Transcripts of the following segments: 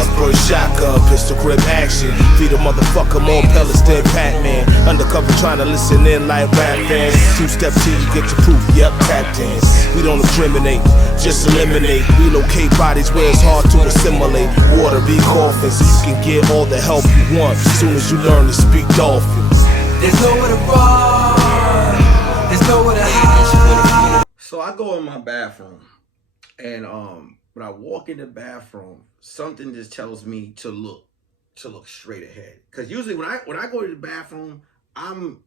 bars, burst shotgun, pistol grip action. Feed a motherfucker more pellets than Pac-Man. Undercover trying to listen in like rap fans. Two-step till you get your proof, yep, tap dance. We don't discriminate, just eliminate. Relocate bodies where it's hard to assimilate. Water be coughing so you can get all the help you want as soon as you learn to speak dolphin. There's nowhere to run, there's nowhere to hide. So I go in my bathroom, and when I walk in the bathroom, something just tells me to look straight ahead. Cause usually when I go to the bathroom, I'm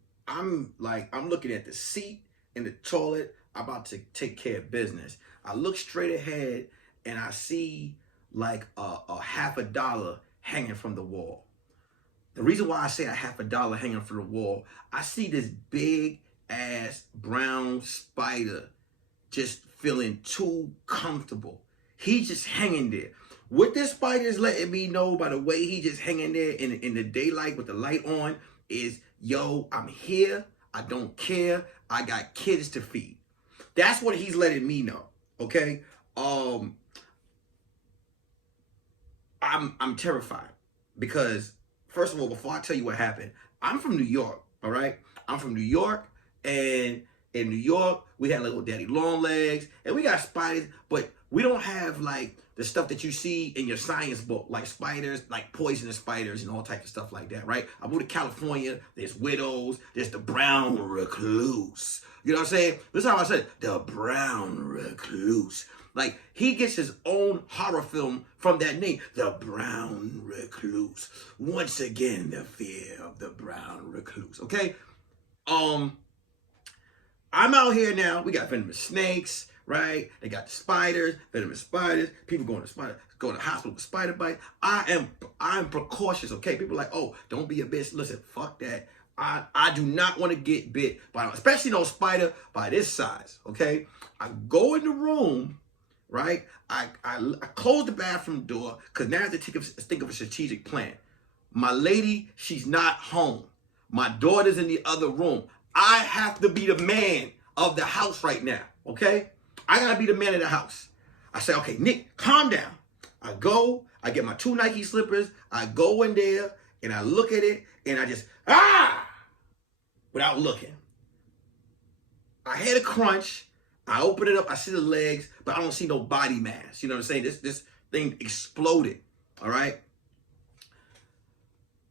looking at the seat in the toilet. I'm about to take care of business. I look straight ahead and I see like a $50 hanging from the wall. The reason why I say a $50 hanging from the wall, I see this big ass brown spider just feeling too comfortable. He's just hanging there. What this spider is letting me know by the way he just hanging there in the daylight with the light on is, yo, I'm here. I don't care. I got kids to feed. That's what he's letting me know. Okay. I'm terrified because, first of all, before I tell you what happened, I'm from New York. All right. I'm from New York, and in New York, we had little daddy long legs, and we got spiders, but we don't have like the stuff that you see in your science book, like spiders, like poisonous spiders and all types of stuff like that, right? I moved to California, there's widows, there's the brown recluse. You know what I'm saying? This is how I said it, the brown recluse. Like, he gets his own horror film from that name, the brown recluse. Once again, the fear of the brown recluse, okay? I'm out here now, we got venomous snakes, right? They got the spiders, venomous spiders. People going to hospital with spider bite. I'm precautious, okay? People are like, oh, don't be a bitch. Listen, fuck that. I do not want to get bit by, especially no spider by this size, okay? I go in the room, right? I close the bathroom door because now I have to think of a strategic plan. My lady, she's not home. My daughter's in the other room. I have to be the man of the house right now, okay? I gotta be the man of the house. I say, okay, Nick, calm down. I go, I get my 2 Nike slippers, I go in there, and I look at it, and I just, without looking. I hear the crunch, I open it up, I see the legs, but I don't see no body mass. You know what I'm saying? This thing exploded, all right?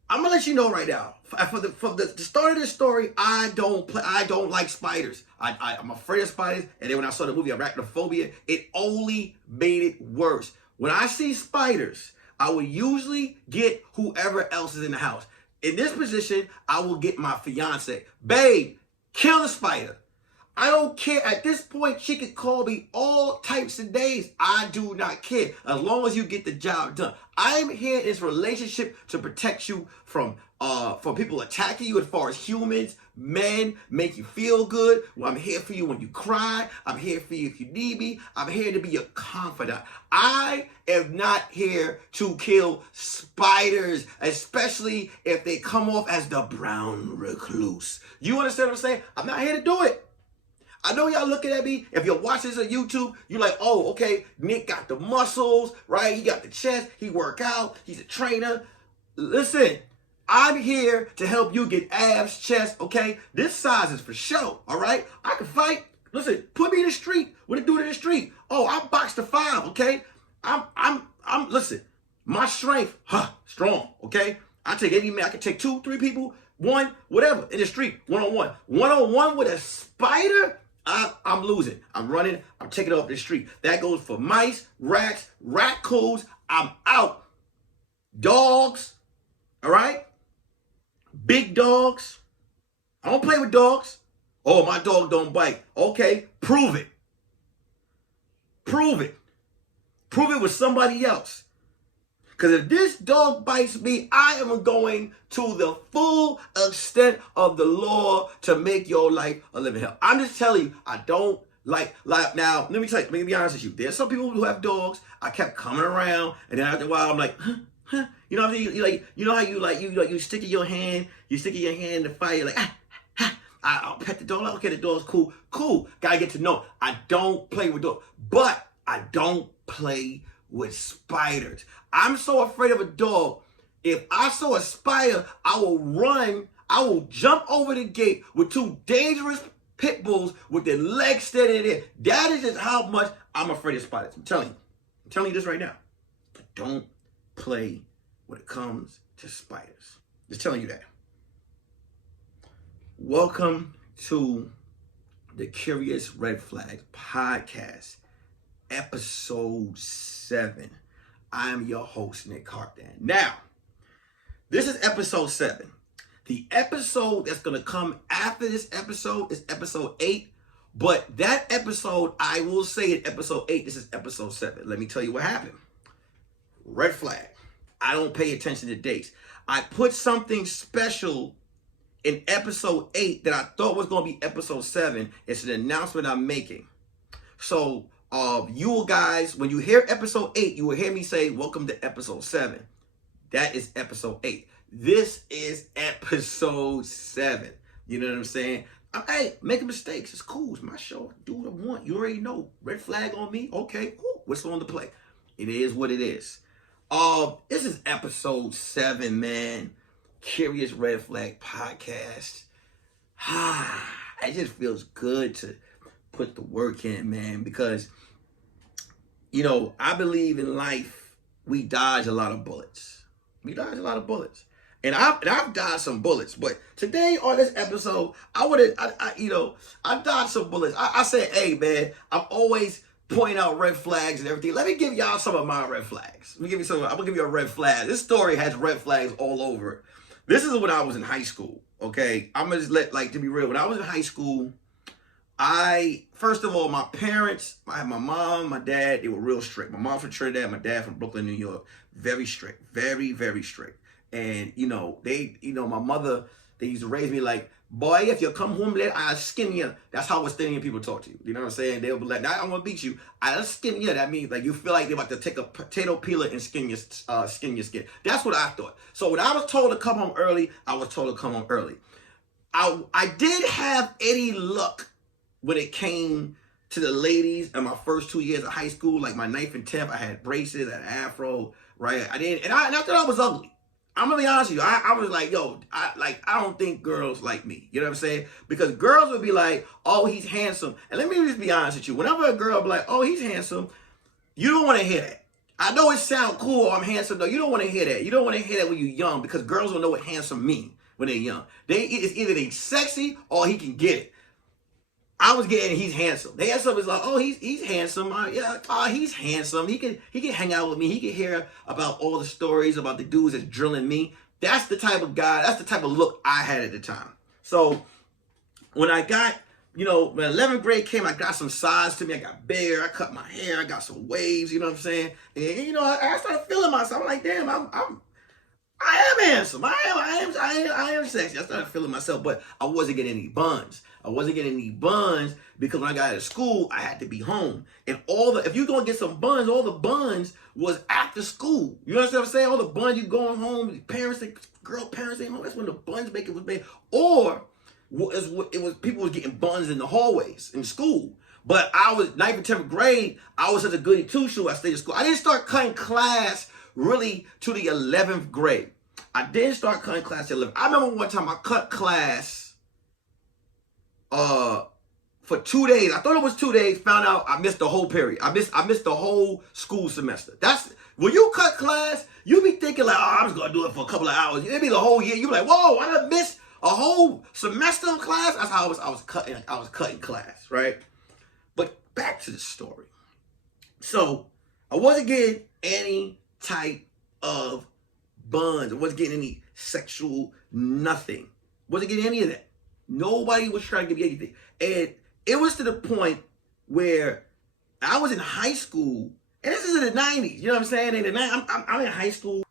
I'm gonna let you know right now. For the start of this story, I don't like spiders. I'm afraid of spiders. And then when I saw the movie Arachnophobia, it only made it worse. When I see spiders, I will usually get whoever else is in the house. In this position, I will get my fiance. Babe, kill the spider. I don't care. At this point, she could call me all types of days. I do not care. As long as you get the job done. I'm here in this relationship to protect you from people attacking you as far as humans, men, make you feel good. Well, I'm here for you when you cry. I'm here for you if you need me. I'm here to be your confidant. I am not here to kill spiders, especially if they come off as the brown recluse. You understand what I'm saying? I'm not here to do it. I know y'all looking at me. If you're watching this on YouTube, you're like, oh, okay, Nick got the muscles, right? He got the chest. He work out. He's a trainer. Listen, I'm here to help you get abs, chest, okay? This size is for show, all right? I can fight. Listen, put me in the street. What it do in the street? Oh, I'm boxed to 5, okay? Listen, my strength, strong, okay? I take any man. I can take 2, 3 people, 1, whatever, in the street, one-on-one. One-on-one with a spider? I'm losing. I'm running. I'm taking it off the street. That goes for mice, rats, raccoons. I'm out. Dogs, all right? Big dogs. I don't play with dogs. Oh, my dog don't bite. Okay, prove it. Prove it. Prove it with somebody else. Because if this dog bites me, I am going to the full extent of the law to make your life a living hell. I'm just telling you, I don't like now, let me tell you, let me be honest with you. There's some people who have dogs. I kept coming around, and then after a while, I'm like, huh. You know what I mean? You know how you stick your hand in the fire, you're like, I'll pet the dog. Okay, the dog's cool. Cool. Gotta get to know. I don't play with dogs, but I don't play with spiders. I'm so afraid of a dog. If I saw a spider, I will run. I will jump over the gate with two dangerous pit bulls with their legs steady in there. That is just how much I'm afraid of spiders. I'm telling you this right now. Don't play when it comes to spiders. Just telling you that. Welcome to the Curious Red Flags podcast, episode 7. I'm your host, Nick Carthan. Now, this is episode 7. The episode that's going to come after this episode is episode 8. But that episode, I will say in episode 8, this is episode 7. Let me tell you what happened. Red flag. I don't pay attention to dates. I put something special in episode 8 that I thought was going to be episode 7. It's an announcement I'm making. So, you guys, when you hear episode 8, you will hear me say, welcome to episode 7. That is episode 8. This is episode 7. You know what I'm saying? Hey, making mistakes. It's cool. It's my show. Do what I want. You already know. Red flag on me. Okay, cool. Whistle on the play. It is what it is. This is episode 7, man. Curious Red Flag podcast. It just feels good to put the work in, man, because, you know, I believe in life, we dodge a lot of bullets. We dodge a lot of bullets. And I've dodged some bullets, but today on this episode, I've dodged some bullets. I said, hey, man, I'm always pointing out red flags and everything. Let me give y'all some of my red flags. I'm gonna give you a red flag. This story has red flags all over it. This is when I was in high school, okay? I'm gonna just to be real. When I was in high school, first of all, my parents, I had my mom, my dad, they were real strict. My mom from Trinidad, my dad from Brooklyn, New York. Very strict, very, very strict. And, my mother, they used to raise me like, boy, if you come home late, I'll skin you. That's how West Indian people talk to you. You know what I'm saying? They'll be like, nah, I'm gonna beat you. I'll skin you. That means like you feel like they're about to take a potato peeler and skin your skin. That's what I thought. So when I was told to come home early, I was told to come home early. I did have any luck when it came to the ladies in my first 2 years of high school. Like my 9th and 10th, I had braces, I had afro, right? And I thought I was ugly. I'm gonna be honest with you. I was like, yo, I don't think girls like me. You know what I'm saying? Because girls would be like, oh, he's handsome. And let me just be honest with you. Whenever a girl be like, oh, he's handsome, you don't want to hear that. I know it sounds cool, I'm handsome, though. You don't want to hear that. You don't want to hear that when you're young, because girls don't know what handsome mean when they're young. It's either they sexy or he can get it. I was getting he's handsome. The handsome is like, oh, he's handsome. He's handsome. He can hang out with me. He can hear about all the stories about the dudes that's drilling me. That's the type of guy, that's the type of look I had at the time. So when I got, when 11th grade came, I got some size to me. I got bigger. I cut my hair. I got some waves. You know what I'm saying? And I started feeling myself. I'm like, damn, I am handsome. I am sexy. I started feeling myself, but I wasn't getting any buns. I wasn't getting any buns because when I got out of school, I had to be home. And if you gonna get some buns, all the buns was after school. You understand what I'm saying? All the buns, you going home, girl parents ain't home. That's when the buns making was bad. Or it was people was getting buns in the hallways in school. But I was 9th and 10th grade, I was such a goody two-shoe, I stayed in school. I didn't start cutting class really to the 11th grade. I didn't start cutting class to 11th. I remember one time I cut class for 2 days. I thought it was 2 days, found out I missed the whole period. I missed the whole school semester. That's when you cut class, you be thinking like, oh, I'm just gonna do it for a couple of hours. It'd be the whole year. You be like, whoa, I done missed a whole semester of class. That's how I was cutting class, right? But back to the story. So I wasn't getting any type of buns. I wasn't getting any sexual nothing. Wasn't getting any of that. Nobody was trying to give me anything. And it was to the point where I was in high school, and this is in the 90s, you know what I'm saying? I'm in high school,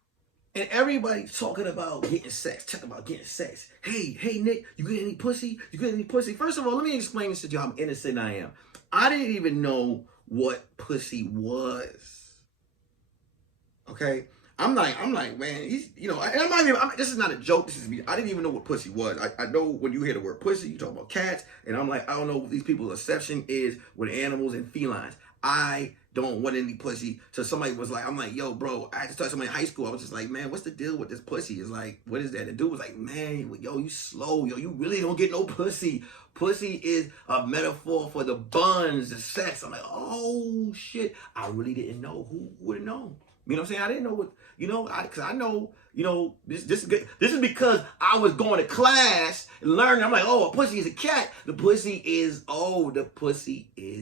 and everybody's talking about getting sex, talking about getting sex. Hey, Nick, you get any pussy? You get any pussy? First of all, let me explain this to you how innocent I am. I didn't even know what pussy was. Okay? I'm like, man, he's, and I'm not even, this is not a joke. This is me. I didn't even know what pussy was. I know when you hear the word pussy, you talk about cats, and I'm like, I don't know what these people's perception is with animals and felines. I don't want any pussy. So somebody was like, I'm like, yo, bro, I had to start somebody in high school. I was just like, man, what's the deal with this pussy? It's like, what is that? The dude was like, man, yo, you slow. Yo, you really don't get no pussy. Pussy is a metaphor for the buns, the sex. I'm like, oh, shit. I really didn't know. Who would have known? You know what I'm saying? I didn't know what, you know, because I know, you know, this is because I was going to class and learning. I'm like, oh, a pussy is a cat. The pussy is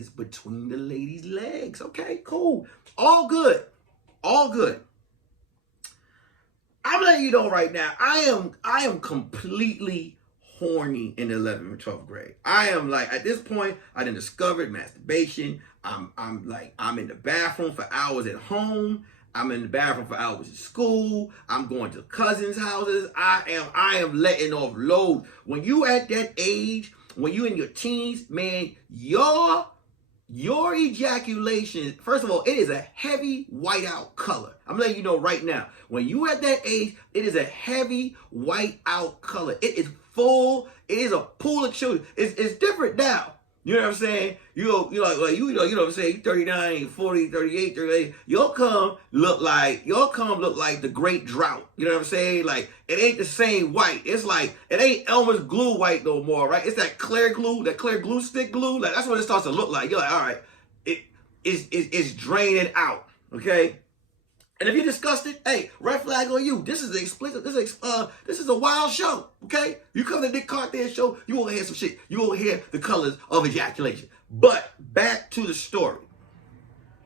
between the lady's legs. Okay, cool. All good. All good. I'm letting you know right now, I am completely horny in the 11th and 12th grade. I am like, at this point, I done discovered masturbation. I'm in the bathroom for hours at home. I'm in the bathroom for hours at school. I'm going to cousins' houses. I am letting off load. When you at that age, when you in your teens, man, your ejaculation, first of all, it is a heavy whiteout color. I'm letting you know right now. When you at that age, it is a heavy whiteout color. It is full. It is a pool of children. It's different now. You know what I'm saying? You know what I'm saying? 39, 40, 38, 38. Your cum look like the Great Drought. You know what I'm saying? Like, it ain't the same white. It's like, it ain't Elmer's glue white no more, right? It's that clear glue stick glue. Like, that's what it starts to look like. You're like, all right, it's draining out. Okay? And if you're disgusted, hey, red flag on you. This is explicit. This is a wild show. Okay? You come to the Nick Carthan show, you won't hear some shit. You won't hear the colors of ejaculation. But back to the story.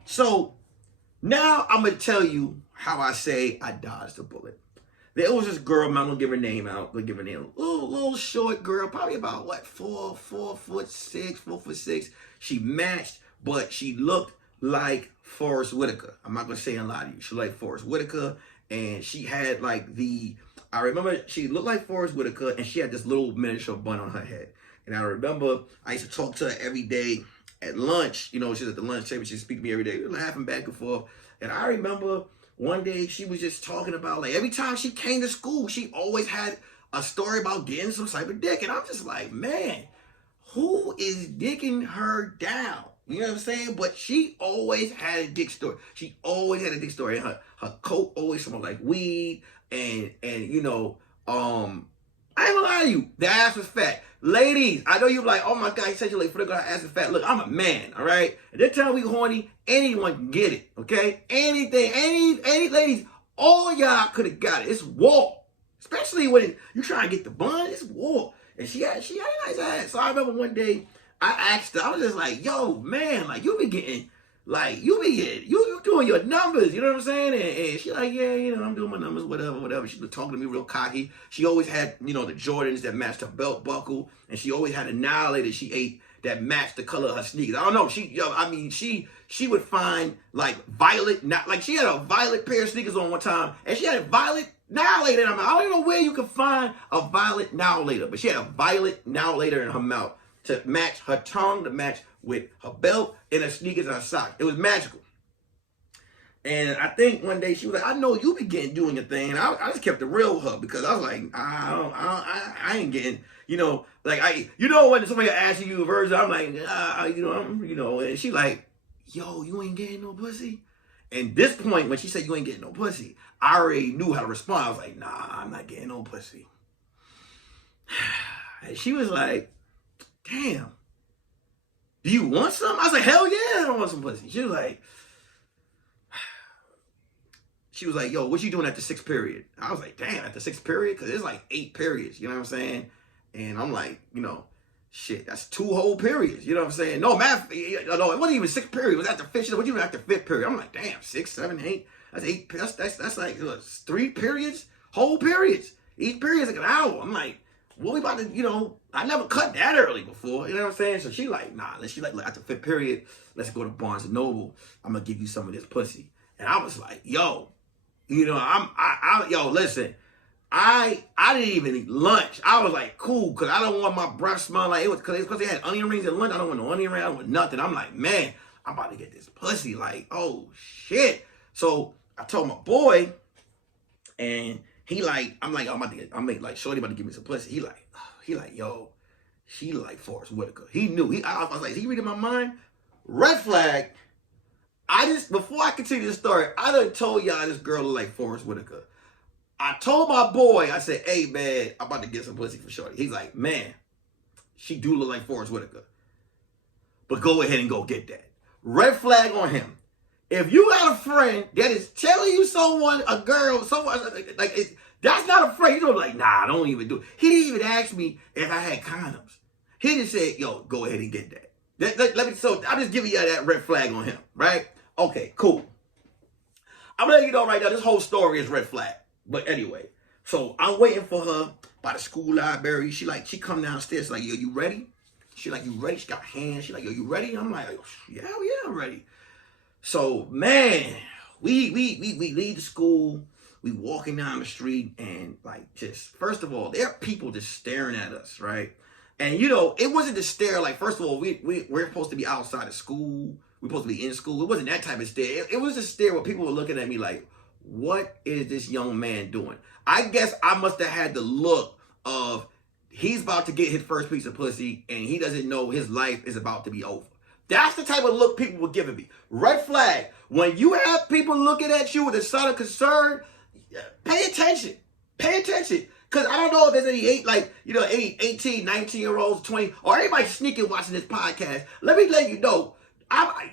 So now I'm gonna tell you how I say I dodged a bullet. There was this girl, I'm not gonna give her name out, gonna give her name. Little short girl, probably about what, 4'6". She matched, but she looked like Forrest Whitaker. I'm not gonna say a lot of you. She looked like Forrest Whitaker, and she had like I remember she looked like Forrest Whitaker, and she had this little miniature bun on her head. And I remember I used to talk to her every day at lunch. You know, she was at the lunch table. She'd speak to me every day. We were laughing back and forth. And I remember one day she was just talking about, like, every time she came to school, she always had a story about getting some type of dick. And I'm just like, man, who is dicking her down? You know what I'm saying? But she always had a dick story. She always had a dick story. And her coat always smelled like weed. And you know, I ain't gonna lie to you, the ass was fat. Ladies, I know you're like, oh my God, he said you like for the girl, ass is fat. Look, I'm a man, all right? At that time we horny, anyone can get it, okay? Anything, any ladies, all y'all could have got it. It's war. Especially when you try to get the bun, it's war. And she had a nice ass. So I remember one day, I asked her, I was just like, yo, man, like, you doing your numbers, you know what I'm saying? And she like, yeah, you know, I'm doing my numbers, whatever. She was talking to me real cocky. She always had, you know, the Jordans that matched her belt buckle, and she always had Annihilator she ate that matched the color of her sneakers. I don't know, she would find like she had a violet pair of sneakers on one time, and she had a violet Annihilator. I don't even know where you could find a violet Annihilator, but she had a violet Annihilator in her mouth to match her tongue, to match with her belt and her sneakers and her socks. It was magical. And I think one day she was like, I know you be doing your thing. And I just kept it real with her because I was like, I ain't getting, you know, like when somebody asks you a version, I'm like, and she like, yo, you ain't getting no pussy? And this point, when she said you ain't getting no pussy, I already knew how to respond. I was like, nah, I'm not getting no pussy. And she was like, damn, do you want some? I was like, hell yeah, I don't want some pussy. She was like, yo, what you doing at the sixth period? I was like, damn, at the sixth period? Because it's like 8 periods, you know what I'm saying? And I'm like, you know, shit, that's 2 whole periods, you know what I'm saying? No, math, no, it wasn't even 6 period. It was at the 5th. What you doing at the 5th period? I'm like, damn, 6, 7, 8. That's 8. That's like 3 periods, whole periods. Each period's like an hour. I'm like, what we about to, you know, I never cut that early before, you know what I'm saying? So she like, nah, at the 5th period, let's go to Barnes & Noble. I'm going to give you some of this pussy. And I was like, yo, you know, yo, listen, I didn't even eat lunch. I was like, cool, because I don't want my breath smelling like it was, because they had onion rings at lunch. I don't want no onion rings, I don't want nothing. I'm like, man, I'm about to get this pussy, like, oh, shit. So I told my boy, and he like, I'm like, shorty about to give me some pussy. He like, yo, she like Forrest Whitaker. He knew. I was like, is he reading my mind? Red flag, before I continue this story, I done told y'all this girl look like Forrest Whitaker. I told my boy, I said, hey man, I'm about to get some pussy for shorty. He's like, man, she do look like Forrest Whitaker. But go ahead and go get that. Red flag on him. If you got a friend that is telling you a girl, someone, like, that's not a friend. You don't like, nah, don't even do it. He didn't even ask me if I had condoms. He just said, yo, go ahead and get that. So I'm just giving you that red flag on him, right? Okay, cool. I'm gonna let you know right now, this whole story is red flag. But anyway, so I'm waiting for her by the school library. She come downstairs, like, yo, you ready? She like, you ready? She got hands. She like, yo, you ready? I'm like, yeah, I'm ready. So, man, we leave the school. We walking down the street and like, just, first of all, there are people just staring at us, right? And you know, it wasn't the stare, like, first of all, we're supposed to be outside of school. We're supposed to be in school. It wasn't that type of stare. It was a stare where people were looking at me like, what is this young man doing? I guess I must have had the look of he's about to get his first piece of pussy and he doesn't know his life is about to be over. That's the type of look people were giving me. Red flag. When you have people looking at you with a sign of concern, pay attention. Pay attention. Because I don't know if there's any 18, 19-year-olds, 20, or anybody sneaking watching this podcast. Let me let you know.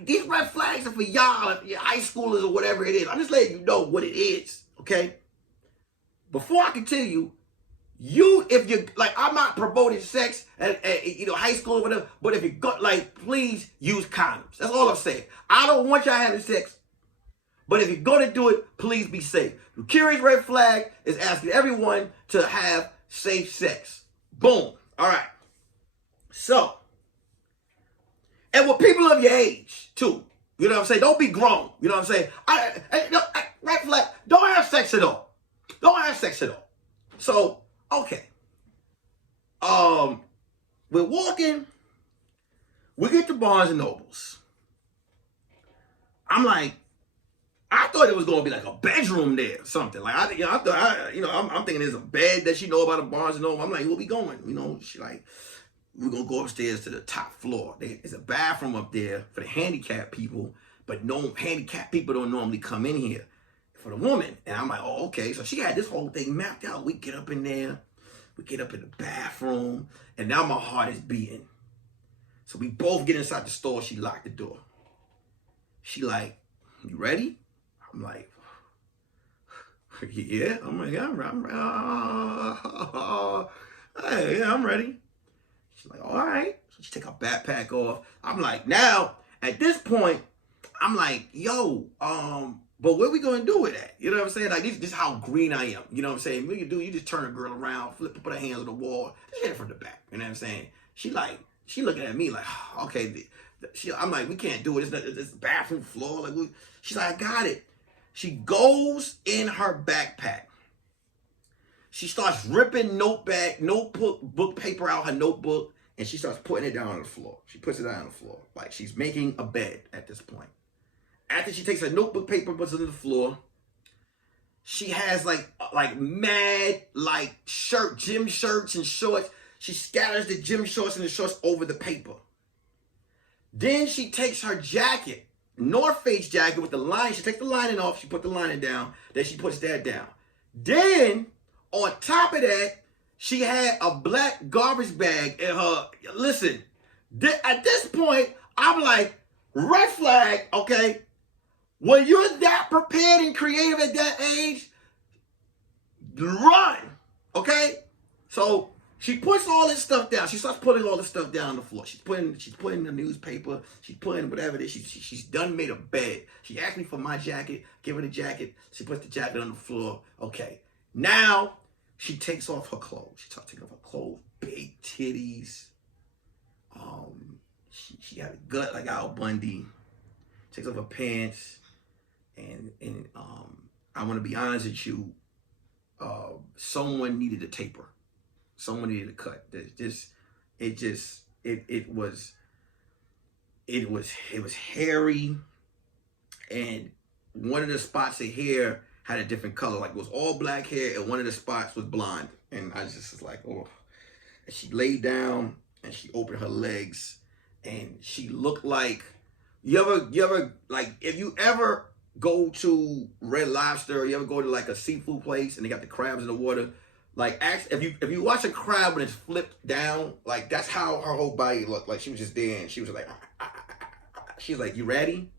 These red flags are for y'all, your high schoolers or whatever it is. I'm just letting you know what it is, okay? Before I continue, if you're, like, I'm not promoting sex at high school or whatever, but if you got, like, please use condoms. That's all I'm saying. I don't want y'all having sex, but if you're going to do it, please be safe. The curious red flag is asking everyone to have safe sex. Boom. All right. So, and with people of your age, too. You know what I'm saying? Don't be grown. You know what I'm saying? Red flag, don't have sex at all. Don't have sex at all. So, okay. We're walking. We get to Barnes and Nobles. I'm like, I thought it was gonna be like a bedroom there or something. Like, I'm thinking there's a bed that she know about a Barnes and Noble. I'm like, where we going? You know, she like, we're gonna go upstairs to the top floor. There's a bathroom up there for the handicapped people, but no handicapped people don't normally come in here for the woman. And I'm like, oh, okay. So she had this whole thing mapped out. We get up in there, we get up in the bathroom, and now my heart is beating. So we both get inside the store. She locked the door. She like, you ready? I'm like, yeah. I'm like, yeah, I'm ready. She's like, all right. So she take her backpack off. I'm like, now, at this point, I'm like, yo, but what are we gonna do with that? You know what I'm saying? Like, this is how green I am. You know what I'm saying? What you do, you just turn a girl around, put her hands on the wall, just hit her from the back. You know what I'm saying? She looking at me like, okay. I'm like, we can't do it. It's bathroom floor. Like, she's like, I got it. She goes in her backpack. She starts ripping notebook paper out her notebook, and she starts putting it down on the floor. She puts it down on the floor. Like, she's making a bed at this point. After she takes her notebook paper, puts it on the floor, she has like mad, like, gym shirts and shorts. She scatters the gym shorts and the shorts over the paper. Then she takes her jacket, North Face jacket with the line. She takes the lining off. She put the lining down. Then she puts that down. Then, on top of that, she had a black garbage bag in her. Listen, at this point, I'm like, red flag, okay? When you're that prepared and creative at that age, run, okay? So she puts all this stuff down. She starts putting all this stuff down on the floor. She's putting the newspaper. She's putting whatever it is. She's done made a bed. She asked me for my jacket. Give her the jacket. She puts the jacket on the floor. Okay. Now she takes off her clothes. She starts taking off her clothes. Big titties. She had a gut like Al Bundy. Takes off her pants. And I want to be honest with you. Someone needed a taper. Someone needed a cut. It was hairy, and one of the spots of hair had a different color. Like, it was all black hair, and one of the spots was blonde. And I just was like, oh. And she laid down and she opened her legs, and she looked like You ever like if you ever go to Red Lobster, you ever go to like a seafood place and they got the crabs in the water? Like if you watch a crab when it's flipped down, like that's how her whole body looked. Like she was just there and she was like, she's like, you ready?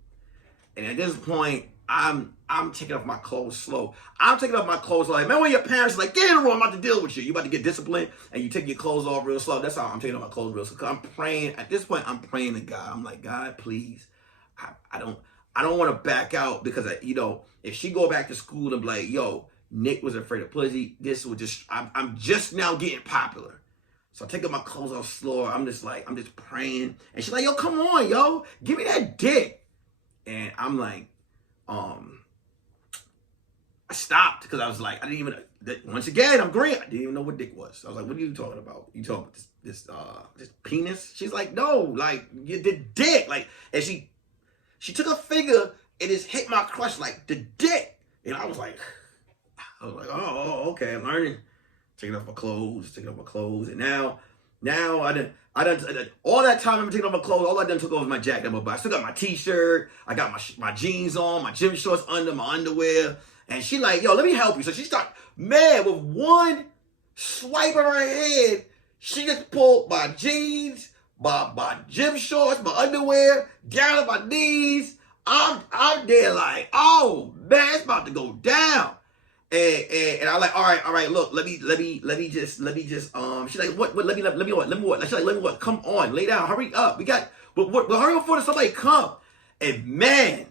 And at this point, I'm taking off my clothes slow. I'm taking off my clothes like, man, when your parents are like, get in the room, I'm about to deal with you. You about to get disciplined and you take your clothes off real slow. That's how I'm taking off my clothes real slow. Cause I'm praying, at this point, I'm praying to God. I'm like, God, please. I don't want to back out because, if she go back to school and be like, yo, Nick was afraid of pussy, this would just, I'm just now getting popular. So I take my clothes off slower. I'm just praying. And she's like, yo, come on, yo, give me that dick. And I'm like, I stopped because I was like, I didn't even, once again, I'm green. I didn't even know what dick was. I was like, what are you talking about? You talking about this penis? She's like, no, like, the dick. Like, and she took a finger and just hit my crotch like, the dick. And I was like, oh, okay, I'm learning. Taking off my clothes. And now I done all that time I'm taking off my clothes, all I done took off was my jacket. But I still got my t-shirt, I got my jeans on, my gym shorts under, my underwear. And she like, yo, let me help you. So she start, man, with one swipe of her head, she just pulled my jeans, my gym shorts, my underwear, down to my knees. I'm there like, oh man, it's about to go down. And I'm like, all right, look, let me just, she's like, what, let me what? She's like, let me what? Come on, lay down, hurry up. But hurry up before somebody come. And man,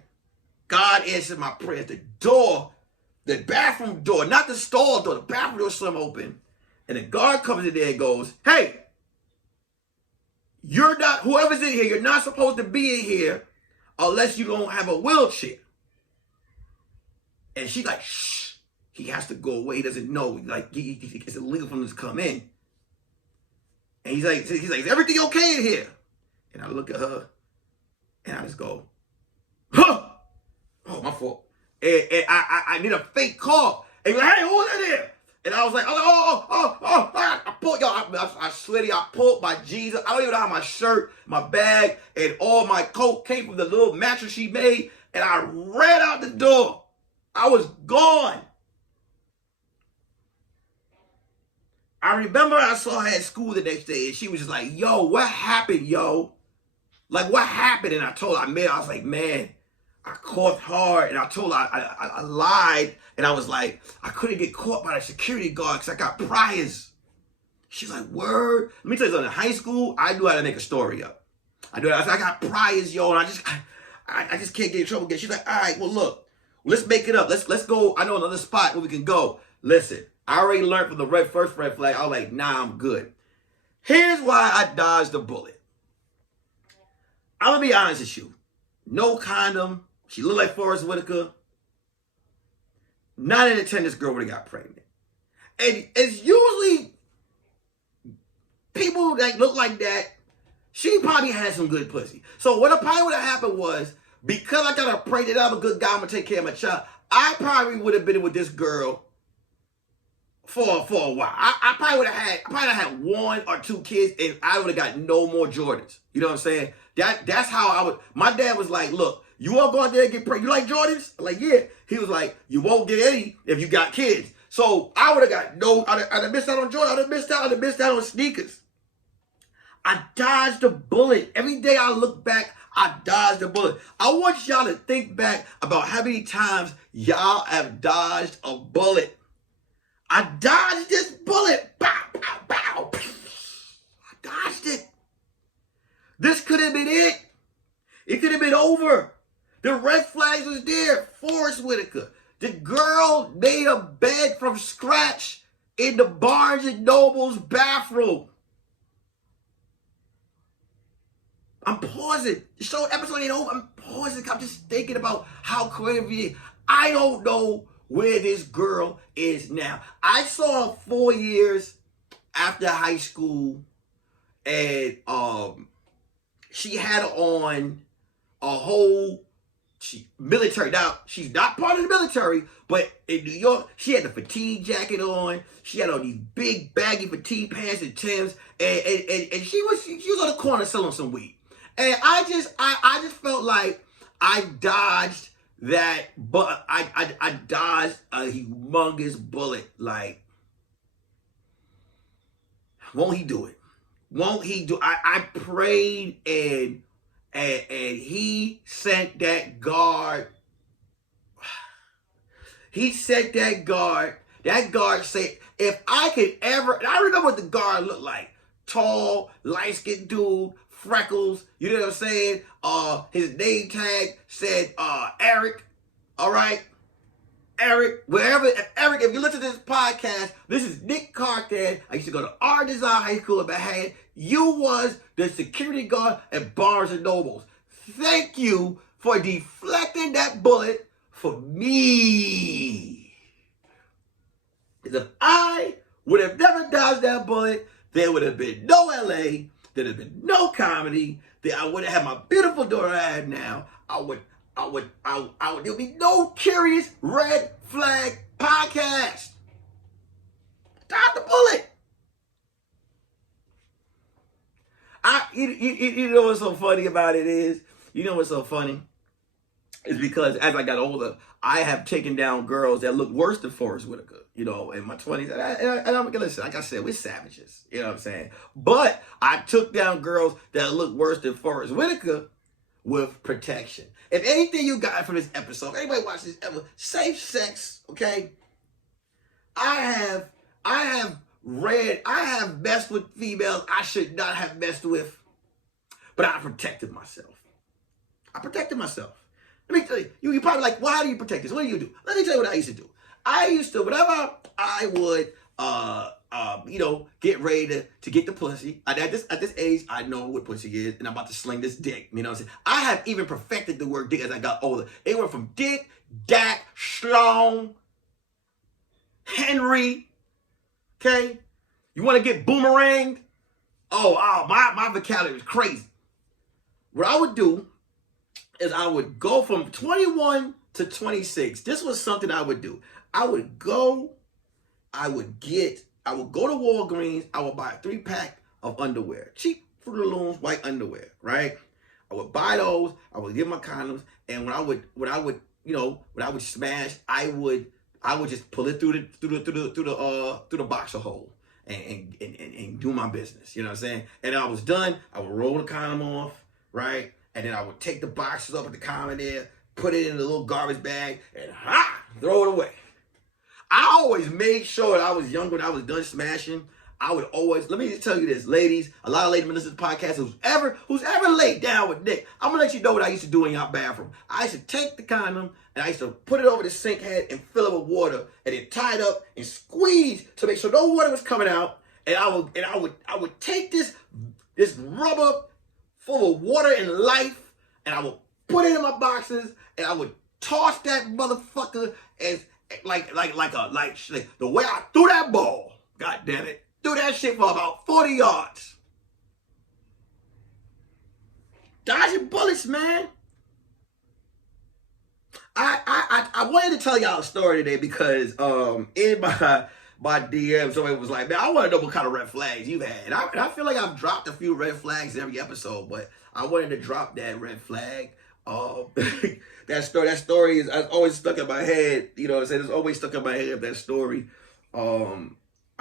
God answered my prayers. The bathroom door, not the stall door, the bathroom door slam open. And the guard comes in there and goes, hey, whoever's in here, you're not supposed to be in here unless you don't have a wheelchair. And she's like, shh. He has to go away. He doesn't know. Like, it's illegal for him to come in. And he's like, is everything okay in here? And I look at her, and I just go, huh? Oh, my fault. And I need a fake call. And he's like, hey, who's in there? And I was like, I pulled, I swear to you, I pulled my jeans. I don't even know how my shirt, my bag, and all my coat came from the little mattress she made. And I ran out the door. I was gone. I remember I saw her at school the next day and she was just like, yo, what happened, yo? Like, what happened? And I told her, I was like, man, I coughed hard. And I told her I lied. And I was like, I couldn't get caught by the security guard because I got priors. She's like, word? Let me tell you something. In high school, I knew how to make a story up. I got priors, yo, and I just can't get in trouble again. She's like, all right, well, look, let's make it up. Let's go. I know another spot where we can go. Listen. I already learned from the first red flag. I was like, nah, I'm good. Here's why I dodged the bullet. I'm going to be honest with you. No condom. She looked like Forrest Whitaker. 9 out of 10, this girl would have got pregnant. And it's usually people that look like that, she probably had some good pussy. So what probably would have happened was, because I got her pregnant, I'm a good guy, I'm going to take care of my child, I probably would have been with this girl for a while. I probably would have had 1 or 2 kids and I would have got no more Jordans. You know what I'm saying? That's how I would. My dad was like, look, you won't go out there and get pregnant. You like Jordans? I'm like, yeah. He was like, you won't get any if you got kids. So I would have got no, I'd have missed out on Jordans. I'd have missed out on sneakers. I dodged a bullet. Every day I look back, I dodged a bullet. I want y'all to think back about how many times y'all have dodged a bullet. I dodged this bullet. Bow, bow, bow. I dodged it. This could have been it. It could have been over. The red flags was there. Forrest Whitaker. The girl made a bed from scratch in the Barnes and Noble's bathroom. I'm pausing. The show episode ain't over. I'm pausing. I'm just thinking about how creative it is. I don't know where this girl is now. I saw her 4 years after high school, and she had on a whole military. Now, she's not part of the military, but in New York, she had the fatigue jacket on. She had on these big baggy fatigue pants and Timbs, and she was on the corner selling some weed. And I just felt like I dodged that, but I dodged a humongous bullet. Like, won't he do it? Won't he do? I prayed and he sent that guard. He sent that guard. That guard said, if I could ever, and I remember what the guard looked like. Tall, light-skinned dude, freckles, you know what I'm saying? His name tag said Eric. All right? Eric, Eric, if you listen to this podcast, this is Nick Carthan. I used to go to Art Design High School in Manhattan. You was the security guard at Barnes and Nobles. Thank you for deflecting that bullet for me. Because if I would have never dodged that bullet, there would have been no LA, there'd have been no comedy, I would have had my beautiful daughter I have now. There'll be no Curious Red Flag podcast. Dodge the bullet. You know what's so funny about it is, you know what's so funny? Is because as I got older, I have taken down girls that look worse than Forrest Whitaker, you know, in my 20s. And I'm listen, like I said, we're savages, you know what I'm saying? But I took down girls that look worse than Forrest Whitaker with protection. If anything you got from this episode, if anybody watch this episode, safe sex, okay? I have messed with females I should not have messed with, but I protected myself. Let me tell you, you probably like, well, how do you protect this? What do you do? Let me tell you what I used to do. I used to, whenever I would, get ready to get the pussy. At this age, I know what pussy is, and I'm about to sling this dick. You know what I'm saying? I have even perfected the word dick as I got older. It went from dick, Dak, Schlong, Henry. Okay? You want to get boomeranged? My vocabulary was crazy. What I would do is I would go from 21 to 26. This was something I would do. I would go to Walgreens. I would buy a 3-pack of underwear. Cheap Fruit of the Looms white underwear, right? I would buy those. I would get my condoms. And when I would smash, I would just pull it through the boxer hole and do my business. You know what I'm saying? And I was done. I would roll the condom off, right? And then I would take the boxes up at the condom there, put it in a little garbage bag, and throw it away. I always made sure that I was young when I was done smashing. I would always, let me just tell you this, ladies, a lot of ladies listen to the podcast, who's ever laid down with Nick, I'm going to let you know what I used to do in your bathroom. I used to take the condom, and I used to put it over the sink head and fill it with water, and then tie it up and squeeze to make sure no water was coming out. And I would take this rubber full of water and life, and I would put it in my boxes, and I would toss that motherfucker as like the way I threw that ball. God damn it. Threw that shit for about 40 yards. Dodging bullets, man. I wanted to tell y'all a story today because in my DM, somebody was like, man, I want to know what kind of red flags you've had. And I feel like I've dropped a few red flags in every episode, but I wanted to drop that red flag. That story is always stuck in my head. You know what I'm saying? It's always stuck in my head, that story.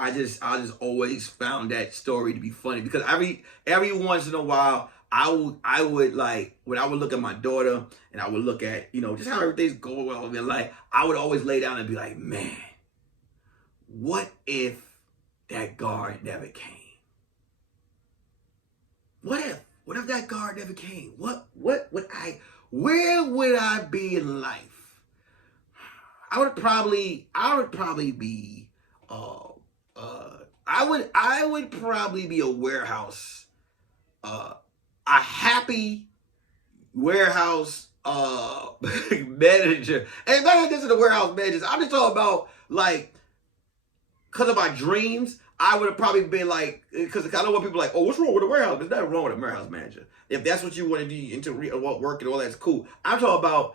I just always found that story to be funny because every once in a while, I would like, when I would look at my daughter and I would look at, just how everything's going on in life, I would always lay down and be like, man, what if that guard never came? What if that guard never came? Where would I be in life? I would probably be I would probably be a warehouse, a happy warehouse manager. And not this is the warehouse managers. I'm just talking about like, because of my dreams, I would have probably been like, because I know what people are like, oh, what's wrong with a warehouse? There's nothing wrong with a warehouse manager. If that's what you want to do into work and all that's cool. I'm talking about,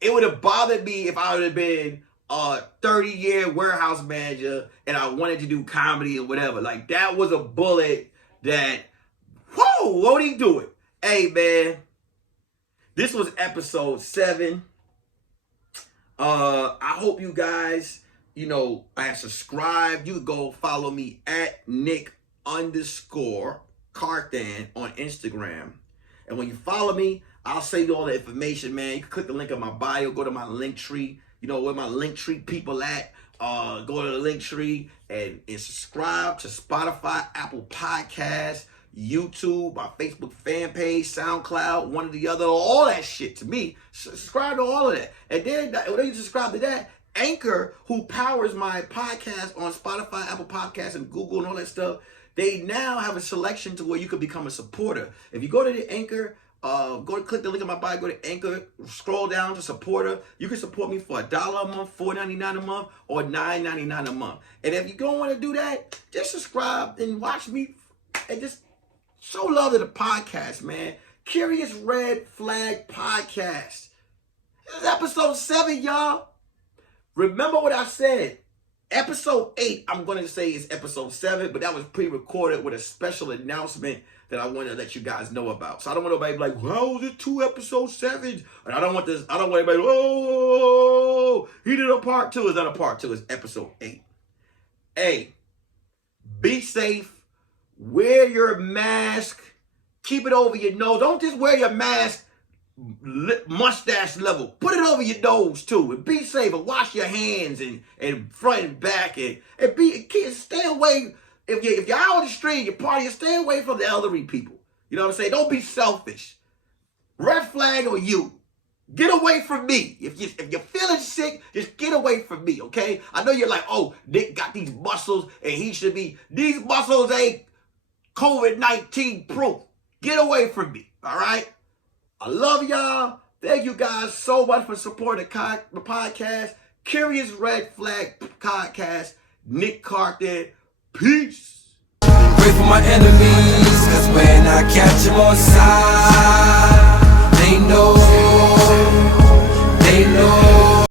it would have bothered me if I would have been a 30-year warehouse manager and I wanted to do comedy or whatever. Like, that was a bullet that, whoa, won't he do it? Hey, man. This was episode 7. I hope you guys, I have subscribed. You can go follow me at Nick_Carthan on Instagram. And when you follow me, I'll send you all the information, man. You can click the link in my bio, go to my link tree. You know where my link tree people at. Go to the link tree and subscribe to Spotify, Apple Podcasts, YouTube, my Facebook fan page, SoundCloud, one or the other, all that shit to me. Subscribe to all of that. And then when you subscribe to that, Anchor, who powers my podcast on Spotify, Apple Podcasts, and Google and all that stuff, they now have a selection to where you can become a supporter. If you go to the Anchor, click the link in my bio, go to Anchor, scroll down to supporter. You can support me for $1 a month, $4.99 a month, or $9.99 a month. And if you don't want to do that, just subscribe and watch me and just show love to the podcast, man. Curious Red Flag Podcast. This is episode 7, y'all. Remember what I said. Episode 8, I'm going to say is episode 7, but that was pre-recorded with a special announcement that I want to let you guys know about. So I don't want nobody to be like, how was it 2 episode 7? And I don't want anybody, oh, he did a part 2. It's not a part 2, it's episode 8. Hey, be safe. Wear your mask. Keep it over your nose. Don't just wear your mask mustache level. Put it over your nose too. And be safe and wash your hands and front and back and stay away. If you're out on the street, you're partying, stay away from the elderly people. You know what I'm saying? Don't be selfish. Red flag on you. Get away from me. If you're feeling sick, just get away from me, okay? I know you're like, oh, Nick got these muscles and he should be. These muscles ain't COVID-19 proof. Get away from me, all right? I love y'all. Thank you guys so much for supporting the podcast. Curious Red Flag Podcast. Nick Carthan. Peace. Pray for my enemies, cause when I catch them on sight,